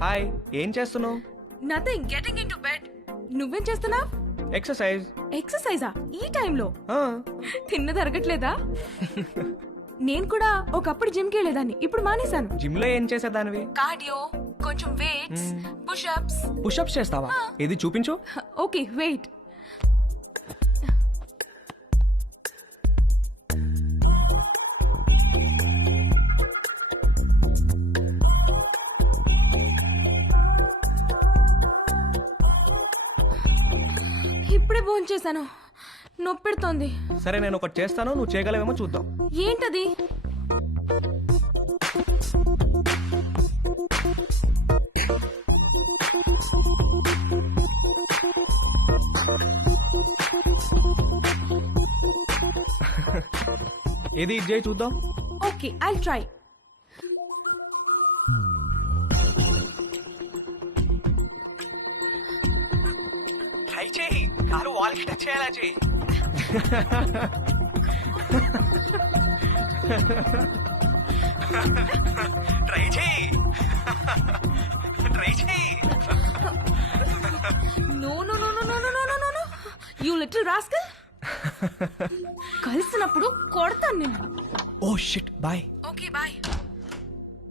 Hi, ఏం చేస్తున్నావు? Nothing, getting in to bed. నువ్వేం చేస్తున్నావ్? ఎక్సర్సైజ్. ఎక్సర్సైజా ఈ టైంలో? తిన్నది అరగట్లేదా? నేను కూడా ఒకప్పుడు జిమ్ కి వెళ్ళేదాన్ని, ఇప్పుడు మానేశాను. జిమ్ లో ఏం చేసేదానివి? కార్డియో, కొంచెం వెయిట్స్, పుషప్స్. పుషప్స్ చేస్తావా? ఏది చూపించు. Okay wait. ఇప్పుడే భోంచేశాను, నొప్పెడుతోంది. సరే నేను ఒకటి చేస్తాను, నువ్వు చేయగలవేమో చూద్దాం. ఏంటది? ఏది ఇది చేయి చూద్దాం. Okay I'll try. ట్రై చేయి, కారు వాల్కి టచ్ చేయాలా చేయి. ట్రై చేయి, ట్రై చేయి. No no no no no no no no no, you little rascal. కలిసినప్పుడు కొడతాను నేను. Oh shit, boy. Okay bye.